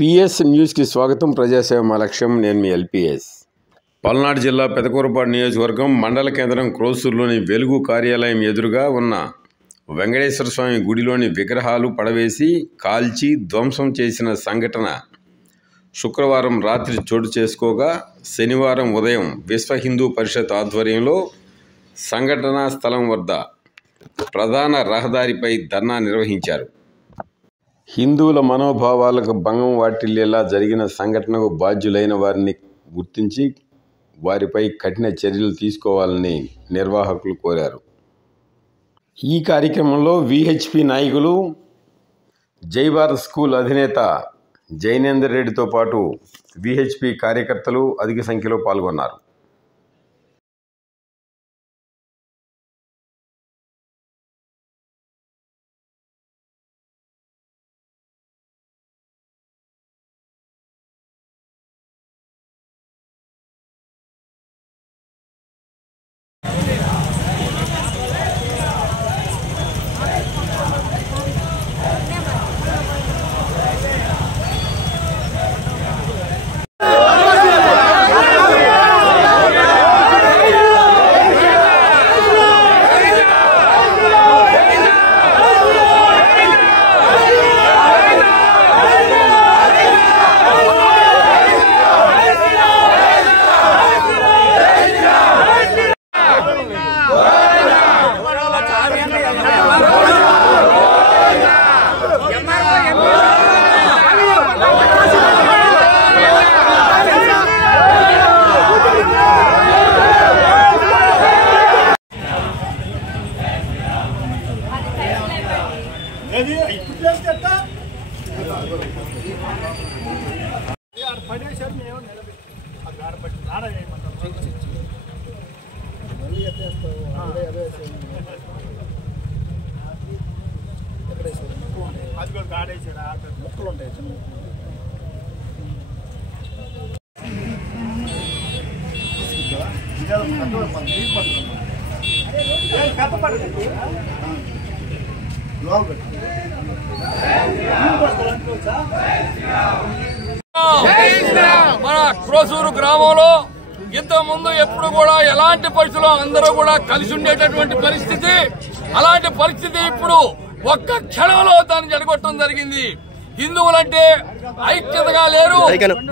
PS news కి స్వాగతం. ప్రజాసేవ మా లక్ష్యం. నేను మీ ఎల్పిఎస్. పల్నాడు జిల్లా పెదకూరపాడు నియోజకవర్గం మండల కేంద్రం క్రోసూరులోని వెలుగు కార్యాలయం ఎదురుగా ఉన్న వెంకటేశ్వర స్వామి గుడిలోని విగ్రహాలు పడవేసి కాల్చి ధ్వంసం చేసిన సంఘటన శుక్రవారం రాత్రి చోటు చేసుకోగా శనివారం ఉదయం విశ్వ హిందూ పరిషత్ ఆధ్వర్యంలో సంఘటనా స్థలం వద్ద ప్రధాన రహదారిపై ధర్నా నిర్వహించారు. హిందువుల మనోభావాలకు భంగం వాటిల్లేలా జరిగిన సంఘటనకు బాధ్యులైన వారిని గుర్తించి వారిపై కఠిన చర్యలు తీసుకోవాలని నిర్వాహకులు కోరారు. ఈ కార్యక్రమంలో విహెచ్పి నాయకులు, జై భారత్ స్కూల్ అధినేత జైనేందర్ రెడ్డితో పాటు విహెచ్పి కార్యకర్తలు అధిక సంఖ్యలో పాల్గొన్నారు. మన క్రోసూరు గ్రామంలో ఇంతకుముందు ఎప్పుడు కూడా ఎలాంటి పరిస్థితుల్లో అందరూ కూడా కలిసి ఉండేటటువంటి పరిస్థితి, అలాంటి పరిస్థితి ఇప్పుడు ఒక్క క్షణంలో దాన్ని జడగొట్టడం జరిగింది. హిందువులంటే ఐక్యతగా లేరు,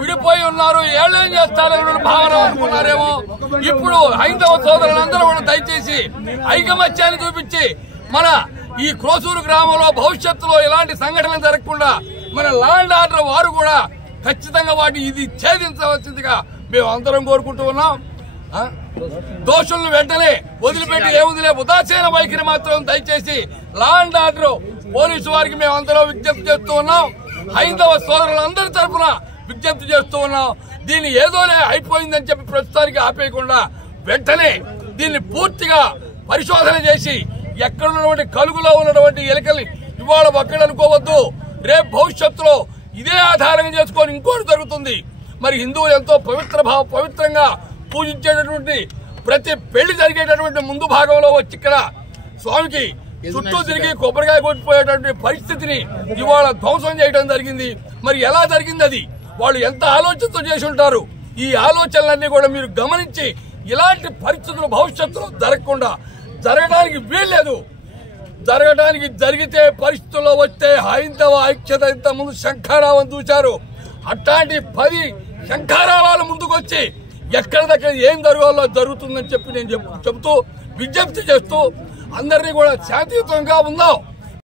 విడిపోయి ఉన్నారు, ఏళ్ళేం చేస్తారని భావన అనుకున్నారేమో. ఇప్పుడు హైందవ సోదరులందరూ కూడా దయచేసి ఐకమత్యాన్ని చూపించి మన ఈ క్రోసూరు గ్రామంలో భవిష్యత్తులో ఎలాంటి సంఘటనలు జరగకుండా మన లా అండ్ ఆర్డర్ వారు కూడా ఖచ్చితంగా వాటిని ఇది ఛేదించవలసిందిగా మేము అందరం కోరుకుంటూ ఉన్నాం. దోషులను వెంటనే వదిలిపెట్టి ఏముందిలే ఉదాసీన వైఖరి మాత్రం దయచేసి లా అండ్ ఆర్డర్ పోలీసు వారికి మేము అందరం విజ్ఞప్తి చేస్తూ ఉన్నాం. హైందవ సోదరులందరి తరఫున విజ్ఞప్తి చేస్తూ ఉన్నాం. దీన్ని ఏదోలే అయిపోయిందని చెప్పి ప్రస్తుతానికి ఆపేయకుండా వెంటనే దీన్ని పూర్తిగా పరిశోధన చేసి ఎక్కడున్నటువంటి కలుగులో ఉన్నటువంటి ఎలుకల్ని ఇవాళ ఒక్కడనుకోవద్దు, రేపు భవిష్యత్తులో ఇదే ఆధారంగా చేసుకొని ఇంకోటి జరుగుతుంది. మరి హిందువులు ఎంతో పవిత్రంగా పూజించేటటువంటి ప్రతి పెళ్లి జరిగేటటువంటి ముందు భాగంలో వచ్చి ఇక్కడ స్వామికి చుట్టూ తిరిగి కొబ్బరికాయ కొట్టిపోయేటటువంటి పరిస్థితిని ఇవాళ ధ్వంసం చేయడం జరిగింది. మరి ఎలా జరిగింది, అది వాళ్ళు ఎంత ఆలోచనతో చేసి ఉంటారు. ఈ ఆలోచనలన్నీ కూడా మీరు గమనించి ఇలాంటి పరిస్థితులు భవిష్యత్తులో జరగడానికి వీల్లేదు. జరిగితే పరిస్థితుల్లో వస్తే హైందవ ఐక్యత ఇంత ముందు శంఖారావం చూశారు. అట్లాంటి 10 శంఖారావాల ముందుకొచ్చి ఎక్కడిదక్కడ ఏం జరగాలో జరుగుతుందని చెప్పి నేను చెబుతూ విజ్ఞప్తి చేస్తూ అందరినీ కూడా శాంతియుతంగా ఉందాం.